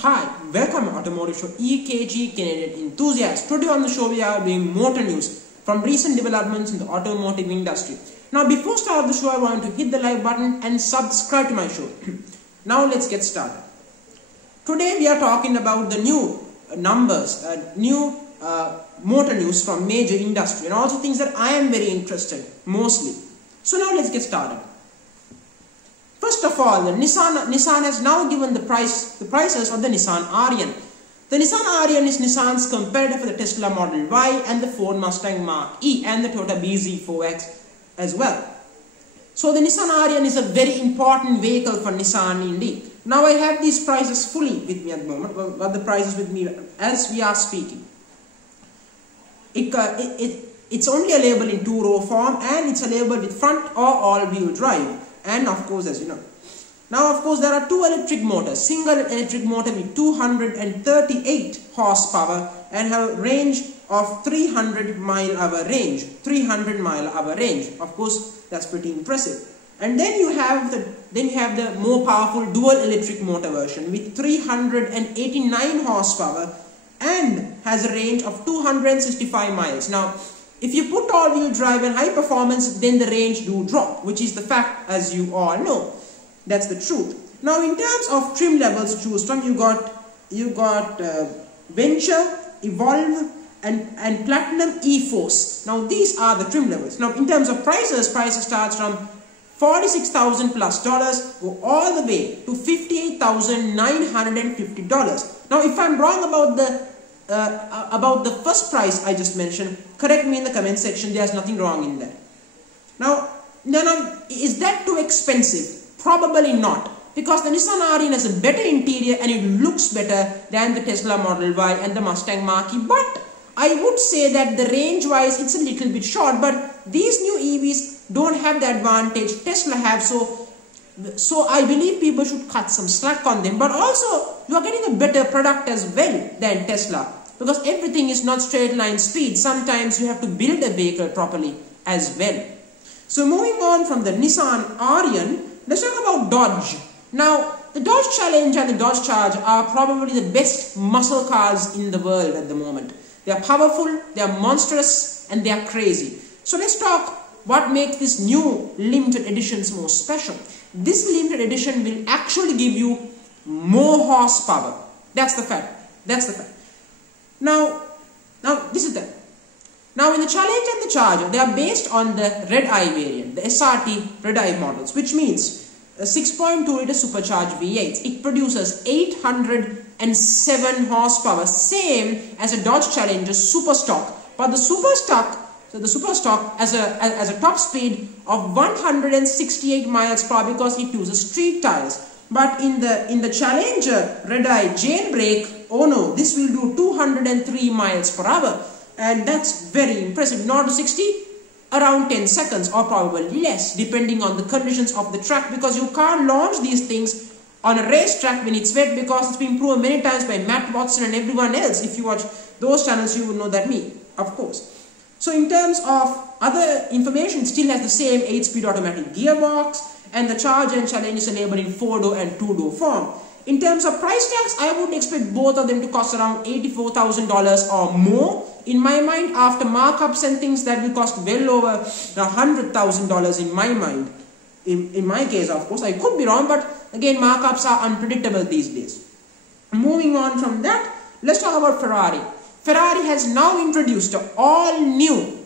Hi, welcome to Automotive Show EKG Canadian Enthusiast. Today on the show we are doing motor news from recent developments in the automotive industry. Now before start the show I want to hit the like button and subscribe to my show. Now let's get started. Today we are talking about the new numbers, motor news from major industry and also things that I am very interested mostly. So now let's get started. First of all, Nissan has now given the prices of the Nissan Ariyan. The Nissan Ariyan is Nissan's competitor for the Tesla Model Y and the Ford Mustang Mach-E and the Toyota bZ4X as well. So the Nissan Ariyan is a very important vehicle for Nissan indeed. Now I have these prices fully with me at the moment, but the prices with me as we are speaking. It's only available in two-row form and it's available with front or all-wheel drive. And of course, as you know. Now of course there are two electric motors. Single electric motor with 238 horsepower and have a range of 300 mile-hour range. 300 mile-hour range. Of course, that's pretty impressive. And then you have the more powerful dual electric motor version with 389 horsepower and has a range of 265 miles. Now, if you put all-wheel drive and high performance, then the range do drop, which is the fact as you all know. That's the truth. Now, in terms of trim levels to choose from, you got Venture, Evolve, and Platinum E-Force. Now, these are the trim levels. Now, in terms of prices starts from $46,000 plus go all the way to $58,950. Now, if I'm wrong about the first price I just mentioned, correct me in the comment section. There's nothing wrong in that. Now, is that too expensive? Probably not, because the Nissan Ariyan has a better interior and it looks better than the Tesla Model Y and the Mustang Mach-E. But I would say that the range-wise it's a little bit short. But these new EVs don't have the advantage Tesla have, so I believe people should cut some slack on them. But also, you are getting a better product as well than Tesla, because everything is not straight line speed. Sometimes you have to build a vehicle properly as well. So moving on from the Nissan Ariyan, let's talk about Dodge. Now, the Dodge Challenger and the Dodge Charge are probably the best muscle cars in the world at the moment. They are powerful, they are monstrous, and they are crazy. So let's talk what makes this new limited editions more special. This limited edition will actually give you more horsepower. That's the fact. That's the fact. Now this is that. Now in the Challenger and the Charger, they are based on the Red Eye variant, the SRT Red Eye models, which means a 6.2 liter supercharged V8. It produces 807 horsepower, same as a Dodge Challenger Super Stock. But the Super Stock has a top speed of 168 miles per hour because it uses street tires. But in the Challenger Red Eye Jailbreak, oh no, this will do 203 miles per hour. And that's very impressive. 0 to 60 around 10 seconds or probably less, depending on the conditions of the track, because you can't launch these things on a racetrack when it's wet, because it's been proven many times by Matt Watson and everyone else. If you watch those channels, you will know that of course. So in terms of other information, it still has the same 8-speed automatic gearbox, and the Charger and Challenger is enabled in 4-door and 2-door form. In terms of price tags, I would expect both of them to cost around $84,000 or more. In my mind, after markups and things, that will cost well over $100,000 in my mind. In my case, of course, I could be wrong, but again, markups are unpredictable these days. Moving on from that, let's talk about Ferrari. Ferrari has now introduced an all-new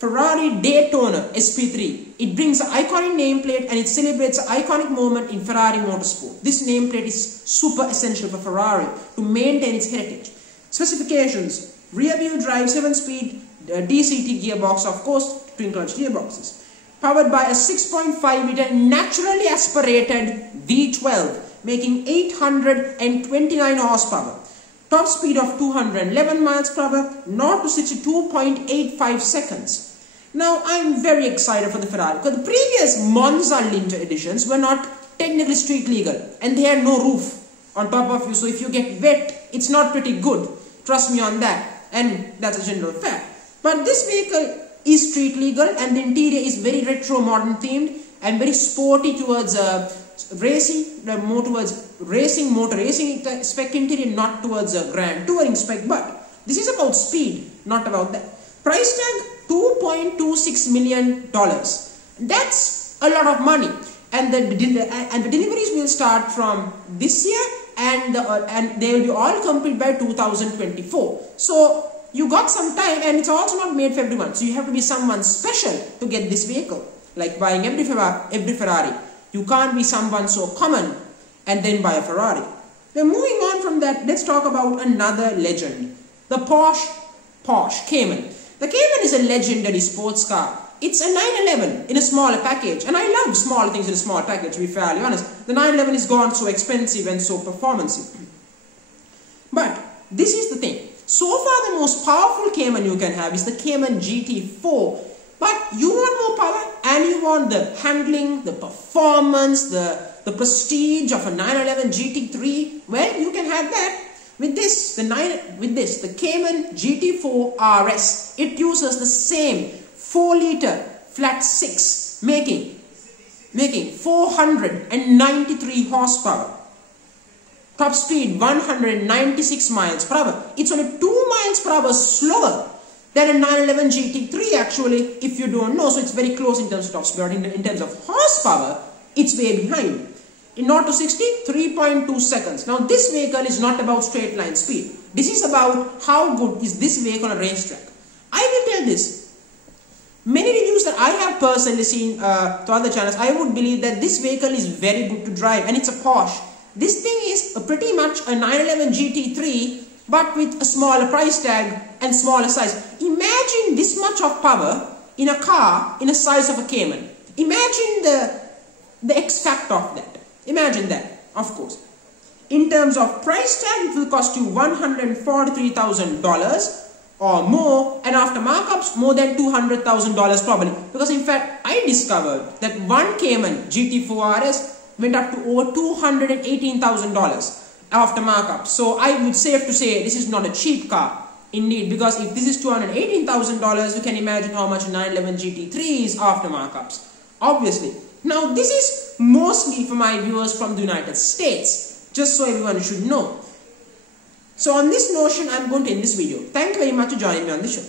Ferrari Daytona SP3. It brings an iconic nameplate and it celebrates an iconic moment in Ferrari motorsport. This nameplate is super essential for Ferrari to maintain its heritage. Specifications: rear-wheel drive 7-speed DCT gearbox, of course, twin-clutch gearboxes. Powered by a 6.5 liter naturally aspirated V12, making 829 horsepower. Top speed of 211 miles per hour, 0 to 62.85 seconds. Now, I'm very excited for the Ferrari, because the previous Monza limited editions were not technically street legal and they had no roof on top of you. So if you get wet, it's not pretty good. Trust me on that. And that's a general fact. But this vehicle is street legal and the interior is very retro modern themed and very sporty towards more towards racing, motor racing spec interior, not towards a grand touring spec. But this is about speed, not about that. Price tag $2.26 million. That's a lot of money, and the deliveries will start from this year, and they will be all complete by 2024. So you got some time, and it's also not made for everyone. So you have to be someone special to get this vehicle, like buying every Ferrari. You can't be someone so common and then buy a Ferrari. Then moving on from that, let's talk about another legend, the Porsche Cayman. The Cayman is a legendary sports car. It's a 911 in a smaller package, and I love small things in a small package, to be fairly honest. The 911 is gone so expensive and so performancey. But this is the thing. So far, the most powerful Cayman you can have is the Cayman GT4. But you want more power, and you want the handling, the performance, the prestige of a 911 GT3. Well, you can have that. With this, the Cayman GT4 RS, it uses the same 4-liter flat 6, making 493 horsepower. Top speed 196 miles per hour. It's only 2 miles per hour slower than a 911 GT3 actually, if you don't know. So it's very close in terms of top speed, but in terms of horsepower, it's way behind. In 0 to 60, 3.2 seconds. Now this vehicle is not about straight line speed. This is about how good is this vehicle on a racetrack. I will tell this. Many reviews that I have personally seen to other channels, I would believe that this vehicle is very good to drive, and it's a Porsche. This thing is pretty much a 911 GT3, but with a smaller price tag and smaller size. Imagine this much of power in a car in the size of a Cayman. Imagine the X factor of that. Imagine that, of course. In terms of price tag, it will cost you $143,000 or more, and after markups, more than $200,000 probably. Because in fact, I discovered that one Cayman GT4 RS went up to over $218,000 after markup. So I would safe to say this is not a cheap car indeed, because if this is $218,000, you can imagine how much 911 GT3 is after markups, obviously. Now this is mostly for my viewers from the United States, just so everyone should know. So on this notion, I'm going to end this video. Thank you very much for joining me on the show.